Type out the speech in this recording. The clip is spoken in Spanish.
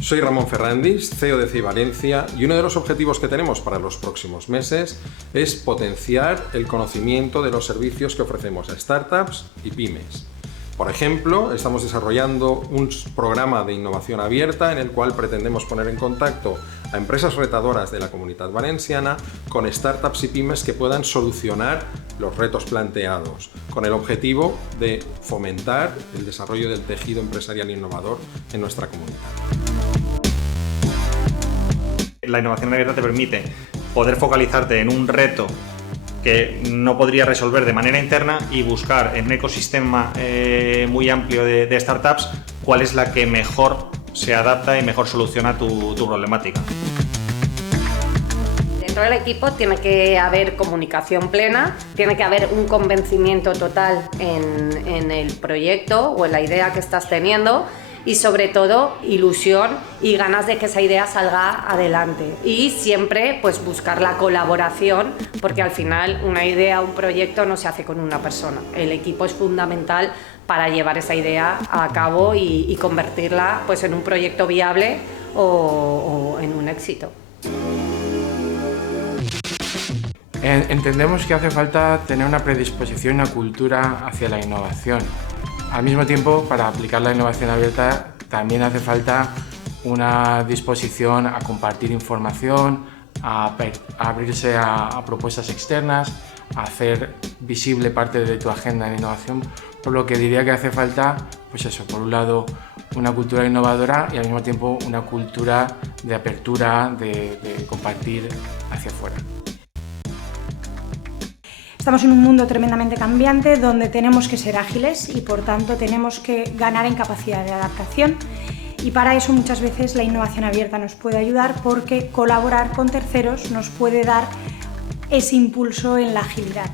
Soy Ramón Ferrandis, CEO de CEI Valencia, y uno de los objetivos que tenemos para los próximos meses es potenciar el conocimiento de los servicios que ofrecemos a startups y pymes. Por ejemplo, estamos desarrollando un programa de innovación abierta en el cual pretendemos poner en contacto a empresas retadoras de la Comunitat Valenciana con startups y pymes que puedan solucionar los retos planteados, con el objetivo de fomentar el desarrollo del tejido empresarial innovador en nuestra comunidad. La innovación abierta te permite poder focalizarte en un reto que no podría resolver de manera interna y buscar en un ecosistema muy amplio de startups cuál es la que mejor se adapta y mejor soluciona tu problemática. Dentro del equipo tiene que haber comunicación plena, tiene que haber un convencimiento total en el proyecto o en la idea que estás teniendo, y sobre todo ilusión y ganas de que esa idea salga adelante, y siempre pues buscar la colaboración, porque al final una idea, un proyecto no se hace con una persona. El equipo es fundamental para llevar esa idea a cabo y convertirla pues en un proyecto viable o en un éxito. Entendemos que hace falta tener una predisposición y una cultura hacia la innovación. Al mismo tiempo, para aplicar la innovación abierta también hace falta una disposición a compartir información, a abrirse a propuestas externas, a hacer visible parte de tu agenda en innovación, por lo que diría que hace falta, pues eso, por un lado una cultura innovadora y al mismo tiempo una cultura de apertura, de compartir hacia afuera. Estamos en un mundo tremendamente cambiante donde tenemos que ser ágiles y por tanto tenemos que ganar en capacidad de adaptación, y para eso muchas veces la innovación abierta nos puede ayudar, porque colaborar con terceros nos puede dar ese impulso en la agilidad.